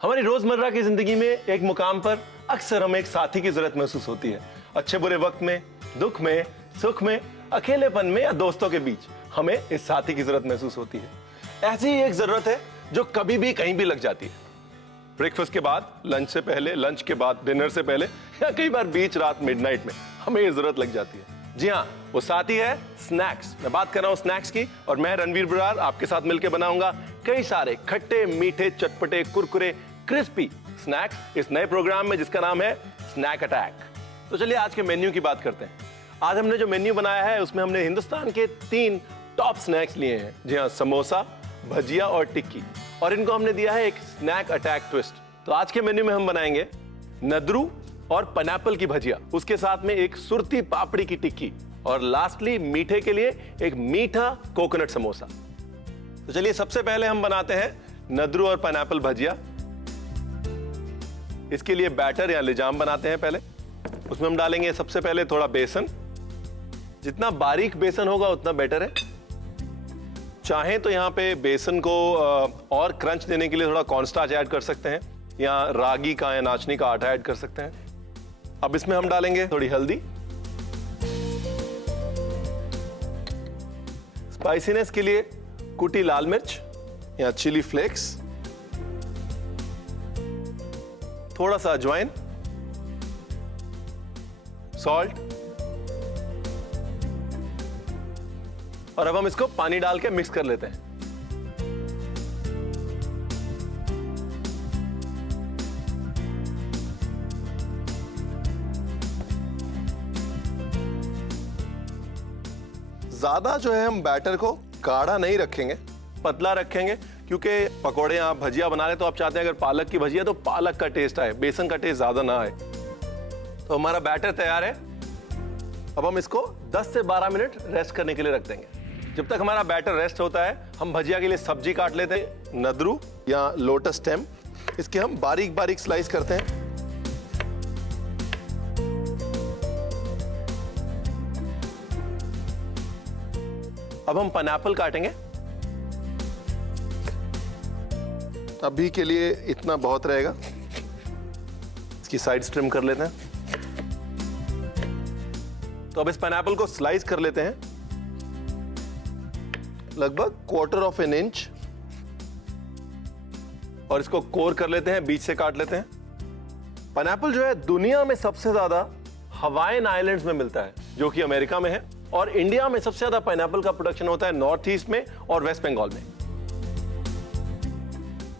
हमारी रोजमर्रा की जिंदगी में एक मुकाम पर अक्सर हमें एक साथी की जरूरत महसूस होती है। अच्छे बुरे वक्त में, दुख में, सुख में, अकेलेपन में या दोस्तों के बीच हमें इस साथी की जरूरत महसूस होती है। ऐसी ही एक जरूरत है जो कभी भी कहीं भी लग जाती है। ब्रेकफास्ट के बाद, लंच से पहले, लंच के बाद, डिनर से पहले या कई बार बीच रात मिडनाइट में हमें ये जरूरत लग जाती है। जी हाँ, वो साथी है स्नैक्स। मैं बात कर रहा हूँ स्नैक्स की और मैं रणवीर बरार आपके साथ मिलकर बनाऊंगा कई सारे खट्टे, मीठे, चटपटे, कुरकुरे, क्रिस्पी स्नैक्स इस नए प्रोग्राम में जिसका नाम है स्नैक अटैक। तो चलिए आज के मेन्यू की बात करते हैं। आज हमने जो मेन्यू बनाया है उसमें हमने हिंदुस्तान के 3 टॉप स्नैक्स लिए हैं। जी हाँ, समोसा, भजिया और टिक्की, और इनको हमने दिया है एक स्नैक अटैक ट्विस्ट। तो आज के मेन्यू में हम बनाएंगे नद्रू और पाइनएप्पल की भजिया, उसके साथ में एक सुरती पापड़ी की टिक्की, और लास्टली मीठे के लिए एक मीठा कोकोनट समोसा। तो चलिए सबसे पहले हम बनाते हैं नद्रू और पाइनएप्पल भजिया। इसके लिए बैटर या लिजाम बनाते हैं। पहले उसमें हम डालेंगे सबसे पहले थोड़ा बेसन। जितना बारीक बेसन होगा उतना बेटर है। चाहें तो यहाँ पे बेसन को और क्रंच देने के लिए थोड़ा कॉर्नस्टार्च ऐड कर सकते हैं, या रागी का या नाचनी का आटा ऐड कर सकते हैं। अब इसमें हम डालेंगे थोड़ी हल्दी। स्पाइसीनेस के लिए कुटी लाल मिर्च या चिली फ्लेक्स, थोड़ा सा अजवाइन, सॉल्ट, और अब हम इसको पानी डाल के मिक्स कर लेते हैं। ज्यादा जो है हम बैटर को गाढ़ा नहीं रखेंगे, पतला रखेंगे, क्योंकि पकोड़े आप भजिया बना रहे तो आप चाहते हैं अगर पालक की भजिया तो पालक का टेस्ट आए, बेसन का टेस्ट ज्यादा ना आए। तो हमारा बैटर तैयार है। अब हम इसको 10 से 12 मिनट रेस्ट करने के लिए रख देंगे। जब तक हमारा बैटर रेस्ट होता है हम भजिया के लिए सब्जी काट लेते हैं। नद्रू या लोटस स्टेम, इसके हम बारीक बारीक स्लाइस करते हैं। अब हम पाइनएप्पल काटेंगे। अभी के लिए इतना बहुत रहेगा। इसकी साइड ट्रिम कर लेते हैं। तो अब इस पाइनएप्पल को स्लाइस कर लेते हैं, लगभग 1/4 इंच, और इसको कोर कर लेते हैं, बीच से काट लेते हैं। पाइनएप्पल जो है दुनिया में सबसे ज्यादा हवाईन आइलैंड्स में मिलता है, जो कि अमेरिका में है, और इंडिया में सबसे ज्यादा पाइनएप्पल का प्रोडक्शन होता है नॉर्थ ईस्ट में और वेस्ट बंगाल में।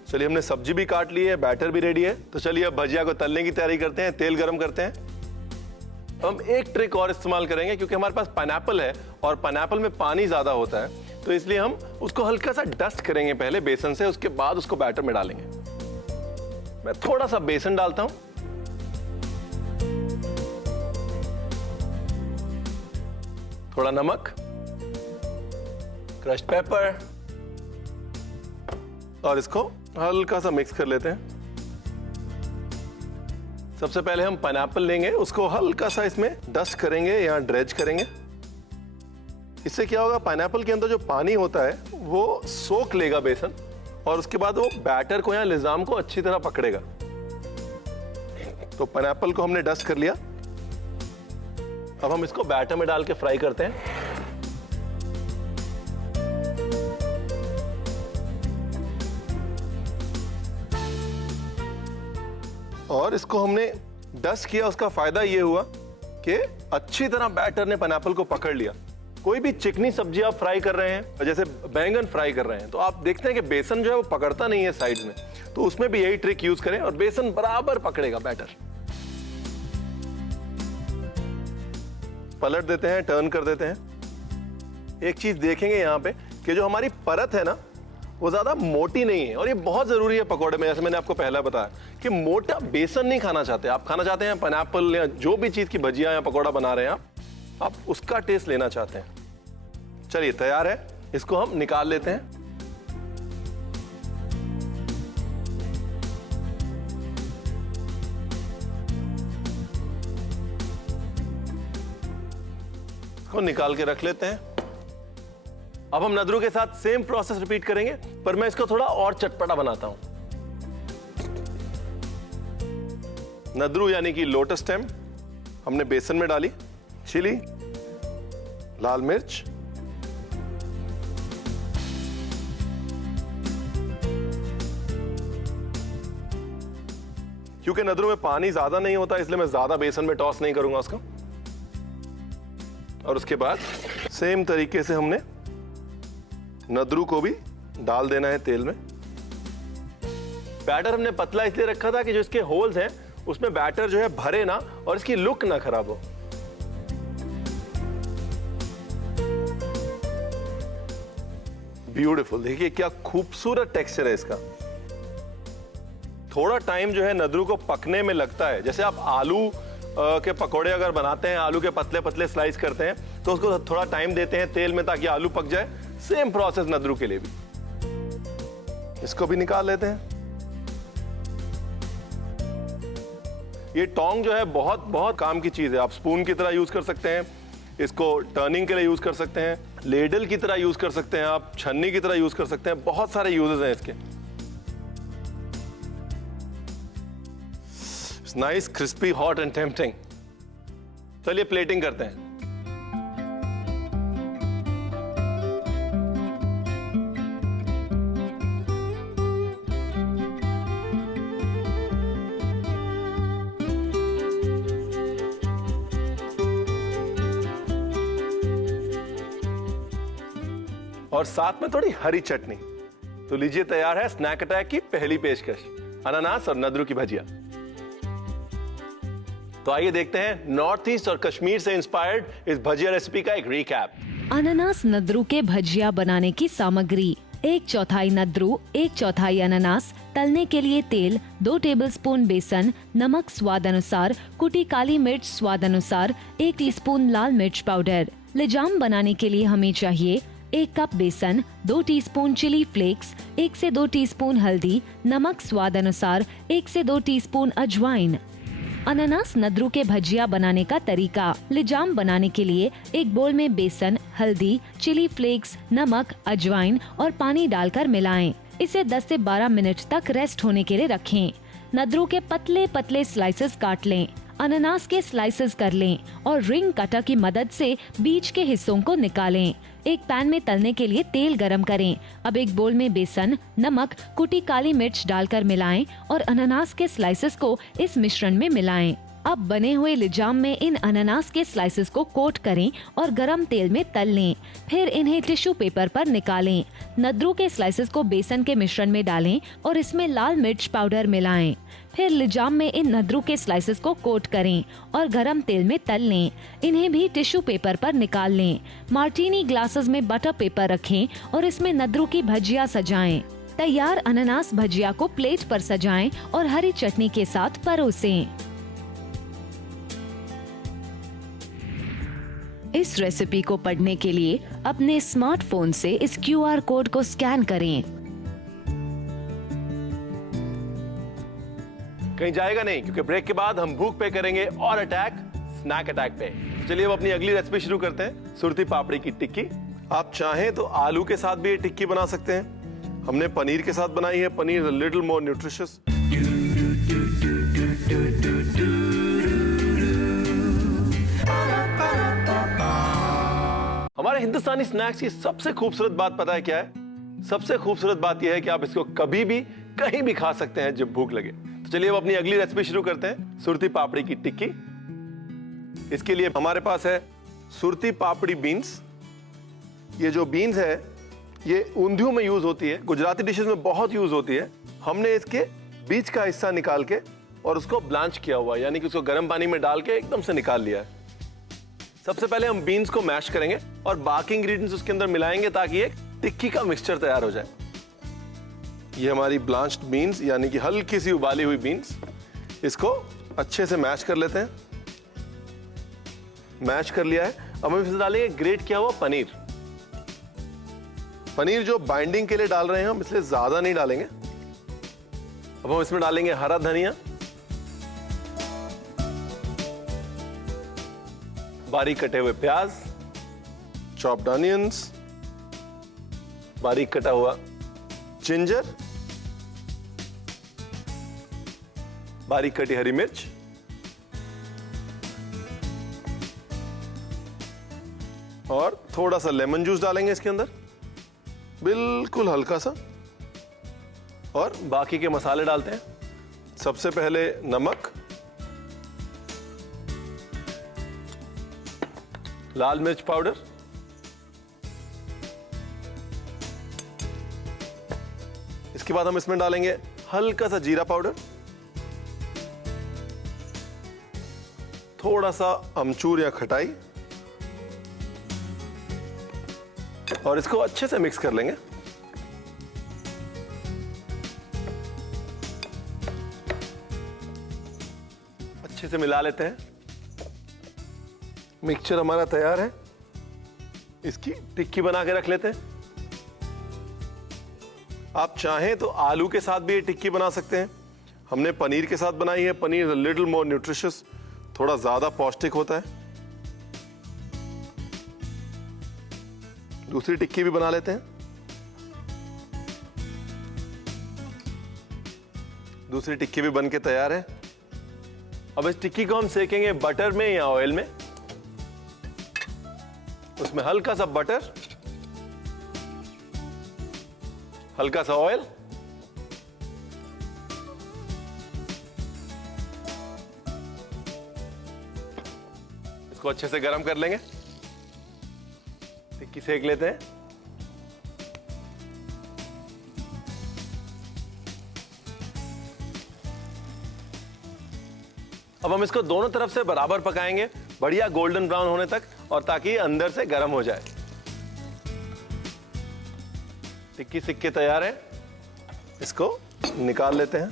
चलिए हमने सब्जी भी काट ली है, बैटर भी रेडी है। तो चलिए अब भजिया को तलने की तैयारी करते हैं। तेल गरम करते हैं। हम एक ट्रिक और इस्तेमाल करेंगे, क्योंकि हमारे पास पाइनएप्पल है और पाइनएप्पल में पानी ज्यादा होता है, तो इसलिए हम उसको हल्का सा डस्ट करेंगे पहले बेसन से, उसके बाद उसको बैटर में डालेंगे। मैं थोड़ा सा बेसन डालता हूं, थोड़ा नमक, क्रश्ड पेपर, और इसको हल्का सा मिक्स कर लेते हैं। सबसे पहले हम पाइनएप्पल लेंगे, उसको हल्का सा इसमें डस्ट करेंगे या ड्रेज करेंगे। इससे क्या होगा, पाइनएप्पल के अंदर जो पानी होता है वो सोख लेगा बेसन, और उसके बाद वो बैटर को या लिजाम को अच्छी तरह पकड़ेगा। तो पाइनएप्पल को हमने डस्ट कर लिया। अब हम इसको बैटर में डाल के फ्राई करते हैं। और इसको हमने डस्ट किया, उसका फायदा ये हुआ कि अच्छी तरह बैटर ने पाइनएप्पल को पकड़ लिया। कोई भी चिकनी सब्जी आप फ्राई कर रहे हैं, जैसे बैंगन फ्राई कर रहे हैं, तो आप देखते हैं कि बेसन जो है वो पकड़ता नहीं है साइड में, तो उसमें भी यही ट्रिक यूज करें और बेसन बराबर पकड़ेगा बैटर। पलट देते हैं, टर्न कर देते हैं। एक चीज देखेंगे यहाँ पे कि जो हमारी परत है ना वो ज्यादा मोटी नहीं है, और ये बहुत जरूरी है पकौड़े में। जैसे मैंने आपको पहला बताया कि मोटा बेसन नहीं खाना चाहते आप खाना चाहते हैं पाइनएप्पल या जो भी चीज की भजिया या पकौड़ा बना रहे हैं आप उसका टेस्ट लेना चाहते हैं। चलिए तैयार है, इसको हम निकाल लेते हैं। इसको निकाल के रख लेते हैं। अब हम नदरू के साथ सेम प्रोसेस रिपीट करेंगे, पर मैं इसको थोड़ा और चटपटा बनाता हूं। नदरू यानी कि लोटस स्टेम हमने बेसन में डाली, चिली, लाल मिर्च, क्योंकि नदरू में पानी ज्यादा नहीं होता इसलिए मैं ज्यादा बेसन में टॉस नहीं करूंगा उसको। और उसके बाद सेम तरीके से हमने नदरू को भी डाल देना है तेल में। बैटर हमने पतला इसलिए रखा था कि जो इसके होल्स हैं उसमें बैटर जो है भरे ना और इसकी लुक ना खराब हो। ब्यूटीफुल, देखिए क्या खूबसूरत टेक्सचर है इसका। थोड़ा टाइम जो है नदरू को पकने में लगता है। जैसे आप आलू के पकोड़े अगर बनाते हैं, आलू के पतले पतले स्लाइस करते हैं तो उसको थोड़ा टाइम देते हैं तेल में ताकि आलू पक जाए, सेम प्रोसेस नदरू के लिए भी। इसको भी निकाल लेते हैं। ये टोंग जो है बहुत बहुत काम की चीज है। आप स्पून की तरह यूज कर सकते हैं, इसको टर्निंग के लिए यूज कर सकते हैं, लेडल की तरह यूज कर सकते हैं, आप छन्नी की तरह यूज कर सकते हैं। बहुत सारे यूजेस हैं इसके। Nice, crispy, hot and tempting. चलिए प्लेटिंग करते हैं। और साथ में थोड़ी हरी चटनी। तो लीजिए तैयार है स्नैक अटैक की पहली पेशकश, अनानास और नदरू की भजिया। तो आइए देखते हैं नॉर्थ ईस्ट और कश्मीर से इंस्पायर्ड इस भजिया रेसिपी का एक रिकैप। अनानास नद्रू के भजिया बनाने की सामग्री: 1/4 नद्रू, 1/4 अनानास, तलने के लिए तेल, 2 टेबलस्पून बेसन, नमक स्वाद अनुसार, कुटी काली मिर्च स्वाद अनुसार, 1 टीस्पून लाल मिर्च पाउडर। लिजाम बनाने के लिए हमें चाहिए 1 कप बेसन, 2 टीस्पून चिली फ्लेक्स, 1 से 2 टीस्पून हल्दी, नमक स्वाद अनुसार, 1 से 2 टीस्पून अजवाइन। अनानास नद्रू के भजिया बनाने का तरीका: लिजाम बनाने के लिए एक बोल में बेसन, हल्दी, चिली फ्लेक्स, नमक, अजवाइन और पानी डालकर मिलाएं। इसे 10 से 12 मिनट तक रेस्ट होने के लिए रखें। नद्रू के पतले पतले स्लाइसेस काट लें। अनानास के स्लाइसेस कर लें और रिंग कटर की मदद से बीच के हिस्सों को निकालें। एक पैन में तलने के लिए तेल गरम करें। अब एक बोल में बेसन, नमक, कुटी काली मिर्च डालकर मिलाएं और अनानास के स्लाइसेस को इस मिश्रण में मिलाएं। अब बने हुए लिजाम में इन अनानास के स्लाइसेस को कोट करें और गरम तेल में तल लें। फिर इन्हें टिश्यू पेपर पर निकालें। नद्रू के स्लाइसेस को बेसन के मिश्रण में डालें और इसमें लाल मिर्च पाउडर मिलाएं। फिर लिजाम में इन नद्रू के स्लाइसेस को कोट करें और गरम तेल में तल लें। इन्हें भी टिश्यू पेपर पर निकाल लें। मार्टिनी ग्लासेस में बटर पेपर रखें और इसमें नद्रू की भजिया सजाएं। तैयार अनानास भजिया को प्लेट पर सजाएं और हरी चटनी के साथ परोसें। इस रेसिपी को पढ़ने के लिए अपने स्मार्टफोन से इस QR कोड को स्कैन करें। कहीं जाएगा नहीं, क्योंकि ब्रेक के बाद हम भूख पे करेंगे और अटैक स्नैक अटैक पे। चलिए अब अपनी अगली रेसिपी शुरू करते हैं, सुरती पापड़ी की टिक्की। आप चाहें तो आलू के साथ भी ये टिक्की बना सकते हैं। हमने पनीर के साथ बनाई है। Paneer is a little more nutritious. हमारे हिंदुस्तानी स्नैक्स की सबसे खूबसूरत बात पता है क्या है? सबसे खूबसूरत बात यह है कि आप इसको कभी भी कहीं भी खा सकते हैं जब भूख लगे। तो चलिए अब अपनी अगली रेसिपी शुरू करते हैं, सुरती पापड़ी की टिक्की। इसके लिए हमारे पास है सुरती पापड़ी बीन्स। ये जो बीन्स है ये ऊंधियों में यूज होती है, गुजराती डिशेस में बहुत यूज होती है। हमने इसके बीच का हिस्सा निकाल के और उसको ब्लांच किया हुआ, यानी कि उसको गर्म पानी में डाल के एकदम से निकाल लिया है। सबसे पहले हम बीन्स को मैश करेंगे और बाकी इंग्रेडिएंट्स उसके अंदर मिलाएंगे ताकि एक टिक्की का मिक्सचर तैयार हो जाए। ये हमारी ब्लांच्ड बीन्स यानी कि हल्की सी उबाली हुई बीन्स, इसको अच्छे से मैश कर लेते हैं। मैश कर लिया है। अब हम इसमें डालेंगे ग्रेट किया हुआ पनीर। पनीर जो बाइंडिंग के लिए डाल रहे हैं हम, इसलिए ज्यादा नहीं डालेंगे। अब हम इसमें डालेंगे हरा धनिया, बारीक कटे हुए प्याज, चॉप्ड अनियंस, बारीक कटा हुआ जिंजर, बारीक कटी हरी मिर्च, और थोड़ा सा लेमन जूस डालेंगे इसके अंदर, बिल्कुल हल्का सा। और बाकी के मसाले डालते हैं। सबसे पहले नमक, लाल मिर्च पाउडर, इसके बाद हम इसमें डालेंगे हल्का सा जीरा पाउडर, थोड़ा सा अमचूर या खटाई, और इसको अच्छे से मिक्स कर लेंगे। अच्छे से मिला लेते हैं। मिक्सचर हमारा तैयार है। इसकी टिक्की बना के रख लेते हैं। आप चाहें तो आलू के साथ भी ये टिक्की बना सकते हैं। हमने पनीर के साथ बनाई है। पनीर लिटिल मोर न्यूट्रिशियस, थोड़ा ज्यादा पौष्टिक होता है। दूसरी टिक्की भी बना लेते हैं। दूसरी टिक्की भी बन के तैयार है। अब इस टिक्की को हम सेकेंगे बटर में या ऑयल में। उसमें हल्का सा बटर, हल्का सा ऑयल, इसको अच्छे से गरम कर लेंगे। टिक्की सेक लेते हैं। अब हम इसको दोनों तरफ से बराबर पकाएंगे, बढ़िया गोल्डन ब्राउन होने तक, और ताकि अंदर से गर्म हो जाए। टिक्की सिक के तैयार है। इसको निकाल लेते हैं।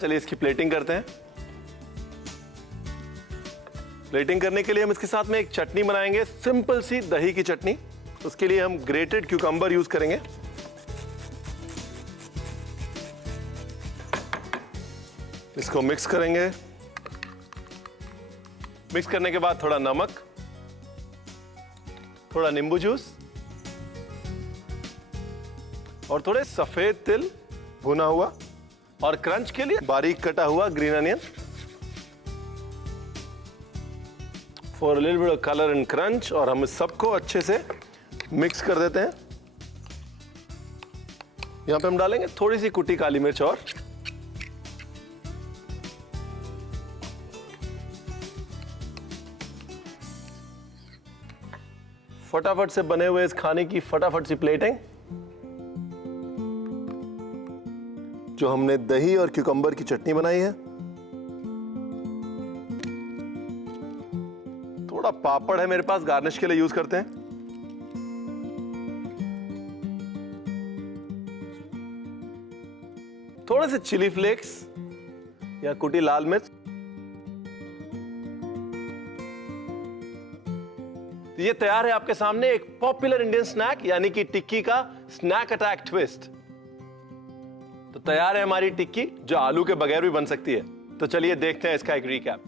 चलिए इसकी प्लेटिंग करते हैं। प्लेटिंग करने के लिए हम इसके साथ में एक चटनी बनाएंगे, सिंपल सी दही की चटनी। उसके लिए हम ग्रेटेड क्यूकम्बर यूज करेंगे। इसको मिक्स करेंगे। मिक्स करने के बाद थोड़ा नमक, थोड़ा नींबू जूस, और थोड़े सफेद तिल भुना हुआ, और क्रंच के लिए बारीक कटा हुआ green onion, for a little bit of colour and crunch. और हम इस सबको अच्छे से मिक्स कर देते हैं। यहां पे हम डालेंगे थोड़ी सी कुटी काली मिर्च, और फटाफट से बने हुए इस खाने की फटाफट सी प्लेटिंग, जो हमने दही और क्यूकम्बर की चटनी बनाई है। थोड़ा पापड़ है मेरे पास, गार्निश के लिए यूज करते हैं। थोड़े से चिली फ्लेक्स या कुटी लाल मिर्च। ये तैयार है आपके सामने एक पॉपुलर इंडियन स्नैक, यानी कि टिक्की का स्नैक अटैक ट्विस्ट। तो तैयार है हमारी टिक्की, जो आलू के बगैर भी बन सकती है। तो चलिए देखते हैं इसका एक रिकैप।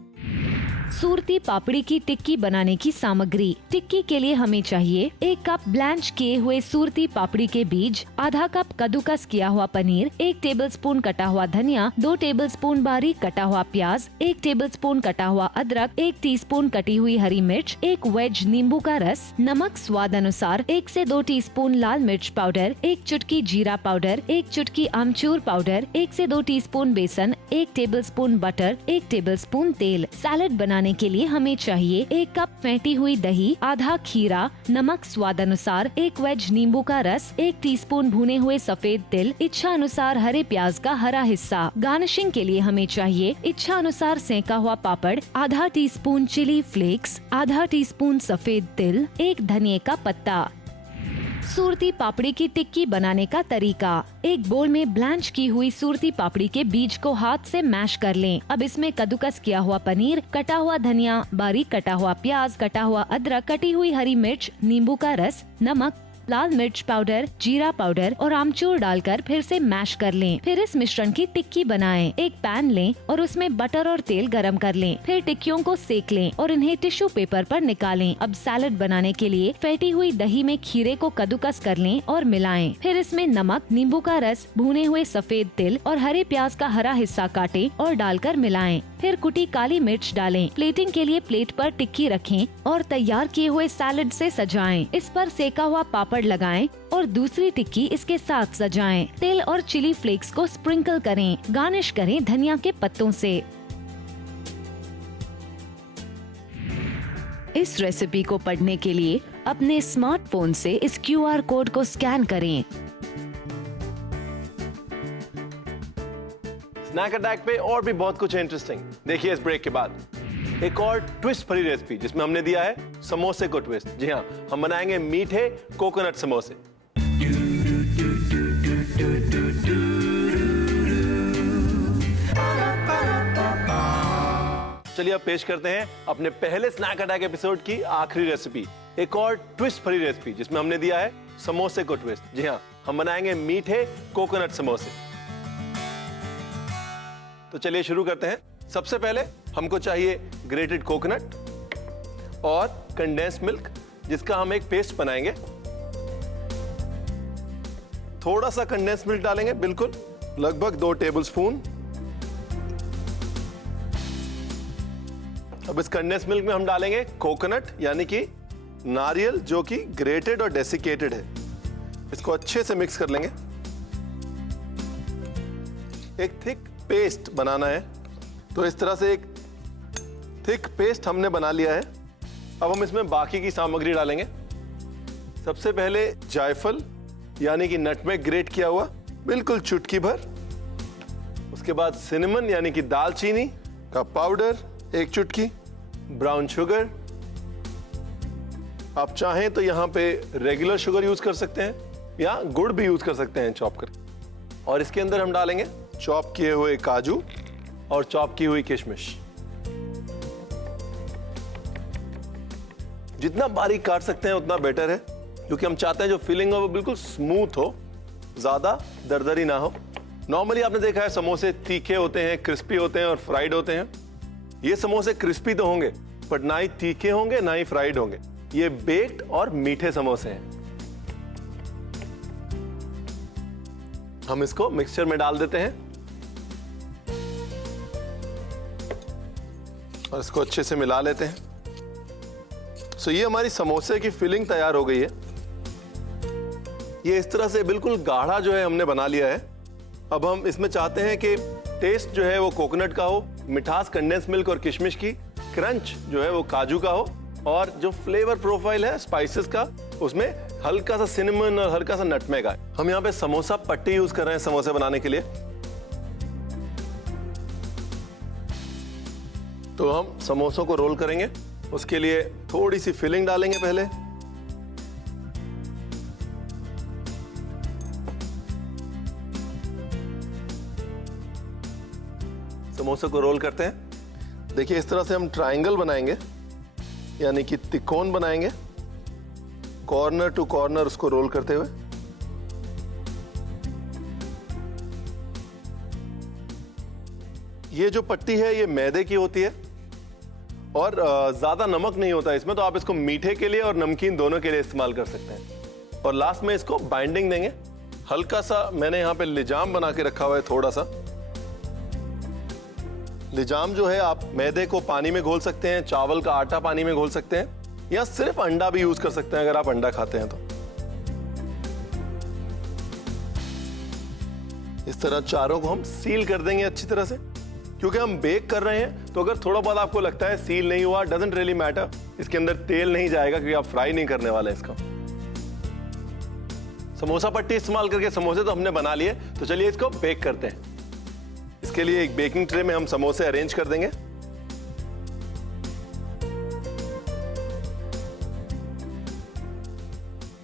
सूरती पापड़ी की टिक्की बनाने की सामग्री। टिक्की के लिए हमें चाहिए 1 कप ब्लैंच किए हुए सूरती पापड़ी के बीज, आधा कप कद्दूकस किया हुआ पनीर, 1 टेबलस्पून कटा हुआ धनिया, 2 टेबलस्पून बारीक कटा हुआ प्याज, 1 टेबलस्पून कटा हुआ अदरक, 1 टीस्पून कटी हुई हरी मिर्च, 1 वेज नींबू का रस, नमक स्वाद अनुसार, 1 से 2 टीस्पून लाल मिर्च पाउडर, 1 चुटकी जीरा पाउडर, 1 चुटकी अमचूर पाउडर, 1 से 2 टीस्पून बेसन, 1 टेबलस्पून बटर, 1 टेबलस्पून तेल। सैलेड बनाने के लिए हमें चाहिए 1 कप फेंटी हुई दही, आधा खीरा, नमक स्वाद अनुसार, 1 वेज नींबू का रस, 1 टीस्पून भुने हुए सफेद तिल, इच्छा अनुसार हरे प्याज का हरा हिस्सा। गार्निशिंग के लिए हमें चाहिए इच्छा अनुसार सेका हुआ पापड़, आधा टीस्पून चिली फ्लेक्स, आधा टीस्पून सफेद तिल, 1 धनिये का पत्ता। सूरती पापड़ी की टिक्की बनाने का तरीका। एक बोल में ब्लांच की हुई सूरती पापड़ी के बीज को हाथ से मैश कर लें। अब इसमें कद्दूकस किया हुआ पनीर, कटा हुआ धनिया, बारीक कटा हुआ प्याज, कटा हुआ अदरक, कटी हुई हरी मिर्च, नींबू का रस, नमक, लाल मिर्च पाउडर, जीरा पाउडर और आमचूर डालकर फिर से मैश कर लें। फिर इस मिश्रण की टिक्की बनाएं। एक पैन लें और उसमें बटर और तेल गरम कर लें। फिर टिक्कियों को सेक लें और इन्हें टिश्यू पेपर पर निकालें। अब सैलेड बनाने के लिए फेंटी हुई दही में खीरे को कद्दूकस कर लें और मिलाएं। फिर इसमें नमक, नींबू का रस, भुने हुए सफेद तिल और हरे प्याज का हरा हिस्सा काटें और डालकर मिलाएं। फिर कुटी काली मिर्च डालें। प्लेटिंग के लिए प्लेट पर टिक्की रखें और तैयार किए हुए सैलेड से सजाएं। इस पर सेका हुआ पापड़ लगाएं और दूसरी टिक्की इसके साथ सजाएं। तिल और चिली फ्लेक्स को स्प्रिंकल करें। गार्निश करें धनिया के पत्तों से। इस रेसिपी को पढ़ने के लिए अपने स्मार्टफोन से इस QR कोड को स्कैन करें। स्नैक अटैक पे और भी बहुत कुछ है इंटरेस्टिंग, देखिए इस ब्रेक के बाद। एक और ट्विस्ट भरी रेसिपी जिसमें हमने दिया है समोसे को ट्विस्ट। जी हाँ, हम बनाएंगे मीठे कोकोनट समोसे। चलिए अब पेश करते हैं अपने पहले स्नैक अटैक एपिसोड की आखिरी रेसिपी, एक और ट्विस्ट भरी रेसिपी जिसमें हमने दिया है समोसे को ट्विस्ट। जी हाँ, हम बनाएंगे मीठे कोकोनट समोसे। तो चलिए शुरू करते हैं। सबसे पहले हमको चाहिए ग्रेटेड कोकोनट और कंडेंस्ड मिल्क, जिसका हम एक पेस्ट बनाएंगे। थोड़ा सा कंडेंस्ड मिल्क डालेंगे, बिल्कुल लगभग 2 टेबलस्पून। अब इस कंडेंस्ड मिल्क में हम डालेंगे कोकोनट यानी कि नारियल, जो कि ग्रेटेड और डेसिकेटेड है। इसको अच्छे से मिक्स कर लेंगे। एक थिक पेस्ट बनाना है, तो इस तरह से एक थिक पेस्ट हमने बना लिया है। अब हम इसमें बाकी की सामग्री डालेंगे। सबसे पहले जायफल यानी कि नटमेग ग्रेट किया हुआ, बिल्कुल चुटकी भर। उसके बाद सिनेमन यानी कि दालचीनी का पाउडर 1 चुटकी, ब्राउन शुगर। आप चाहें तो यहाँ पे रेगुलर शुगर यूज कर सकते हैं या गुड़ भी यूज कर सकते हैं चॉप करके। और इसके अंदर हम डालेंगे चॉप किए हुए काजू और चॉप की हुई किशमिश। जितना बारीक काट सकते हैं उतना बेटर है, क्योंकि हम चाहते हैं जो फिलिंग हो वो बिल्कुल स्मूथ हो, ज्यादा दरदरी ना हो। नॉर्मली आपने देखा है समोसे तीखे होते हैं, क्रिस्पी होते हैं और फ्राइड होते हैं। ये समोसे क्रिस्पी तो होंगे, बट ना ही तीखे होंगे ना ही फ्राइड होंगे। ये बेक्ड और मीठे समोसे हैं। हम इसको मिक्सचर में डाल देते हैं और इसको अच्छे से मिला लेते हैं। सो ये हमारी समोसे की फिलिंग तैयार हो गई है। ये इस तरह से बिल्कुल गाढ़ा जो है हमने बना लिया है। अब हम इसमें चाहते हैं कि टेस्ट जो है वो कोकोनट का हो, मिठास कंडेंस मिल्क और किशमिश की, क्रंच जो है वो काजू का हो, और जो फ्लेवर प्रोफाइल है स्पाइसेस का उसमें हल्का सा सिनेमन और हल्का सा नटमेग है। हम यहाँ पे समोसा पट्टी यूज कर रहे हैं समोसे बनाने के लिए। तो हम समोसों को रोल करेंगे। उसके लिए थोड़ी सी फिलिंग डालेंगे पहले। समोसे को रोल करते हैं। देखिए इस तरह से हम ट्रायंगल बनाएंगे, यानी कि त्रिकोण बनाएंगे, कॉर्नर टू कॉर्नर उसको रोल करते हुए। ये जो पट्टी है ये मैदे की होती है और ज्यादा नमक नहीं होता इसमें, तो आप इसको मीठे के लिए और नमकीन दोनों के लिए इस्तेमाल कर सकते हैं। और लास्ट में इसको बाइंडिंग देंगे। हल्का सा मैंने यहाँ पे लिजाम बना के रखा हुआ है। थोड़ा सा लिजाम जो है आप मैदे को पानी में घोल सकते हैं, चावल का आटा पानी में घोल सकते हैं, या सिर्फ अंडा भी यूज कर सकते हैं अगर आप अंडा खाते हैं तो। इस तरह चारों को हम सील कर देंगे अच्छी तरह से। क्योंकि हम बेक कर रहे हैं तो अगर थोड़ा बहुत आपको लगता है सील नहीं हुआ, डजंट रियली मैटर। इसके अंदर तेल नहीं जाएगा क्योंकि आप फ्राई नहीं करने वाले इसका। समोसा पट्टी इस्तेमाल करके समोसे तो हमने बना लिए, तो चलिए इसको बेक करते हैं। इसके लिए एक बेकिंग ट्रे में हम समोसे अरेंज कर देंगे।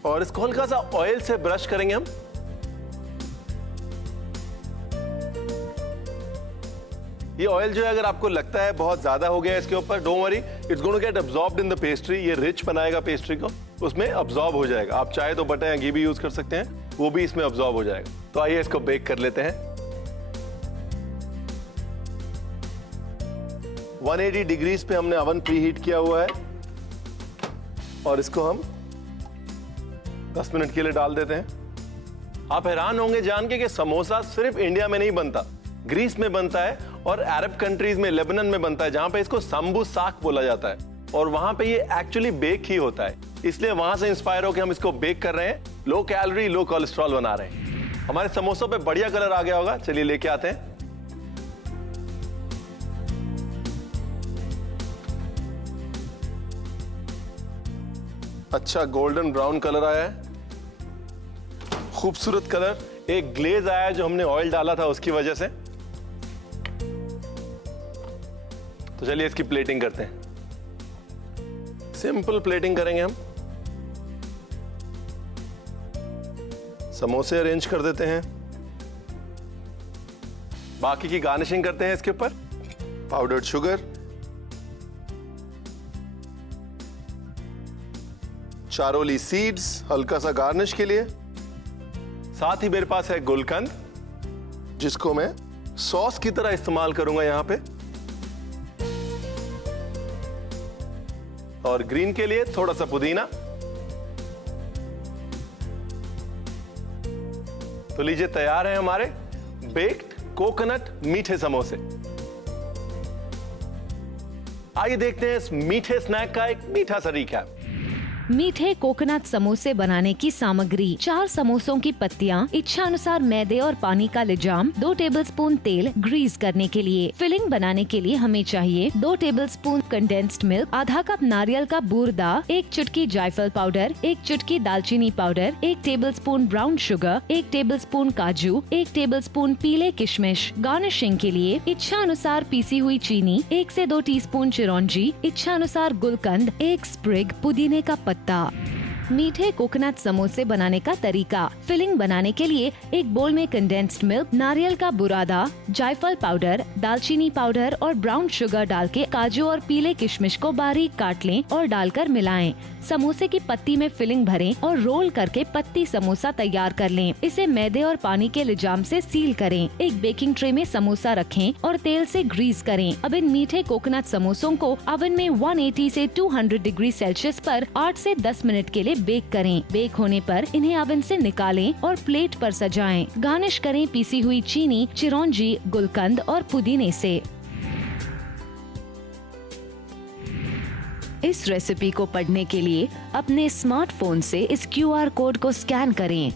और इसको हल्का सा ऑयल से ब्रश करेंगे हम। ये ऑयल जो है अगर आपको लगता है बहुत ज्यादा हो गया इसके ऊपर, don't worry, it's going to get absorbed in the pastry. ये रिच बनाएगा पेस्ट्री को, उसमें अब्सॉर्ब हो जाएगा। आप चाहे तो बटर या घी भी यूज कर सकते हैं, वो भी इसमें अब्सॉर्ब हो जाएगा। तो आइए इसको बेक कर लेते हैं। 180 डिग्रीज पे हमने अवन प्री हीट किया हुआ है और इसको हम 10 मिनट के लिए डाल देते हैं। आप हैरान होंगे जान के कि समोसा सिर्फ इंडिया में नहीं बनता, ग्रीस में बनता है और अरब कंट्रीज में, लेबनान में बनता है, जहां पे इसको सांबू साक बोला जाता है और वहां पे ये एक्चुअली बेक ही होता है। इसलिए वहां से इंस्पायर होकर हम इसको बेक कर रहे हैं। लो कैलोरी लो कोलेस्ट्रॉल बना रहे हैं। हमारे समोसों पे बढ़िया कलर आ गया होगा, चलिए लेके आते हैं। अच्छा गोल्डन ब्राउन कलर आया है, खूबसूरत कलर। एक ग्लेज आया है जो हमने ऑयल डाला था उसकी वजह से। तो चलिए इसकी प्लेटिंग करते हैं। सिंपल प्लेटिंग करेंगे हम। समोसे अरेंज कर देते हैं, बाकी की गार्निशिंग करते हैं इसके ऊपर। पाउडर्ड शुगर, चारोली सीड्स हल्का सा गार्निश के लिए। साथ ही मेरे पास है गुलकंद, जिसको मैं सॉस की तरह इस्तेमाल करूंगा यहां पे। और ग्रीन के लिए थोड़ा सा पुदीना। तो लीजिए तैयार है हमारे बेक्ड कोकोनट मीठे समोसे। आइए देखते हैं इस मीठे स्नैक का एक मीठा सा रिकैप। मीठे कोकोनट समोसे बनाने की सामग्री: 4 समोसों की पत्तियां, इच्छा अनुसार मैदे और पानी का लिजाम, 2 टेबलस्पून तेल ग्रीस करने के लिए। फिलिंग बनाने के लिए हमें चाहिए 2 टेबलस्पून कंडेंस्ड मिल्क, आधा कप नारियल का बूरदा, 1 चुटकी जायफल पाउडर, 1 चुटकी दालचीनी powder, 1 tablespoon brown sugar, 1 tablespoon काजू, 1 टेबलस्पून पीले किशमिश। गार्निशिंग के लिए इच्छा अनुसार पीसी हुई चीनी, 1 से 2 टीस्पून चिरौंजी, इच्छा अनुसार गुलकंद, 1 स्प्रिग पुदीने का पत्ता। मीठे कोकोनट समोसे बनाने का तरीका: फिलिंग बनाने के लिए एक बोल में कंडेंस्ड मिल्क, नारियल का बुरादा, जायफल पाउडर, दालचीनी पाउडर और ब्राउन शुगर डाल के काजू और पीले किशमिश को बारीक काट लें और डालकर मिलाएं। समोसे की पत्ती में फिलिंग भरें और रोल करके पत्ती समोसा तैयार कर लें। इसे मैदे और पानी के लिजाम से सील करें। एक बेकिंग ट्रे में समोसा रखें और तेल से ग्रीस करें। अब इन मीठे कोकोनट समोसों को ओवन में 180 से 200 डिग्री सेल्सियस पर 8 से 10 मिनट के लिए बेक करें। बेक होने पर इन्हें ओवन से निकालें और प्लेट पर सजाएं। गार्निश करें पीसी हुई चीनी, चिरौंजी, गुलकंद और पुदीने से। इस रेसिपी को पढ़ने के लिए अपने स्मार्टफोन से इस QR कोड को स्कैन करें।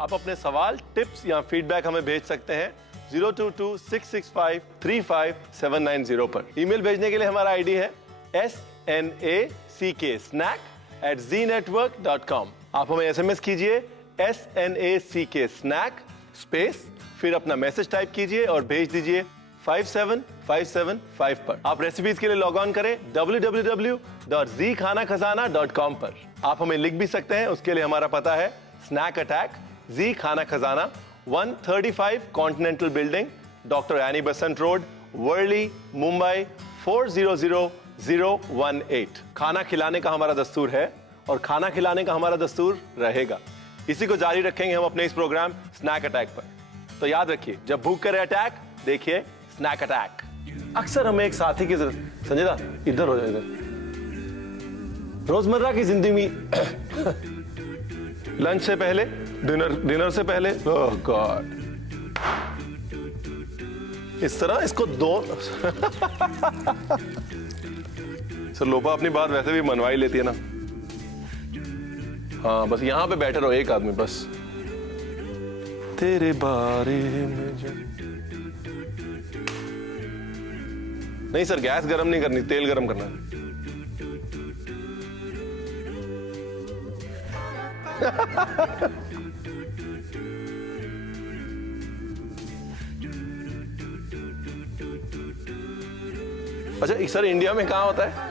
आप अपने सवाल, टिप्स या फीडबैक हमें भेज सकते हैं 022-665-35790 पर। ईमेल भेजने के लिए हमारा आईडी है snack@znetwork.com। आप हमें SMS कीजिए SNACK स्नैक स्पेस, फिर अपना मैसेज टाइप कीजिए और भेज दीजिए 57575 पर। आप रेसिपीज के लिए लॉग ऑन करें www.zkhanakazana.com पर। आप हमें लिख भी सकते हैं, उसके लिए हमारा पता है स्नैक अटैक, जी खाना खजाना, 135 कॉन्टिनेंटल बिल्डिंग, डॉक्टर एनी बसंत रोड, वर्ली, मुंबई 400018। खाना खिलाने का हमारा दस्तूर है और खाना खिलाने का हमारा दस्तूर रहेगा। इसी को जारी रखेंगे हम अपने इस प्रोग्राम स्नैक अटैक पर। तो याद रखिए, जब भूख करे अटैक, देखिए स्नैक अटैक। अक्सर हमें एक साथी की जरूरत, संजय दा इधर हो जाए, इधर। रोजमर्रा की जिंदगी में लंच से पहले, डिनर से पहले, ओह गॉड, इस तरह इसको दो सर लोपा अपनी बात वैसे भी मनवा ही लेती है ना। हाँ बस यहां पे बैठे रहो एक आदमी बस। तेरे बारे में जो नहीं सर, गैस गरम नहीं करनी, तेल गरम करना है। अच्छा सर, इंडिया में कहां होता है?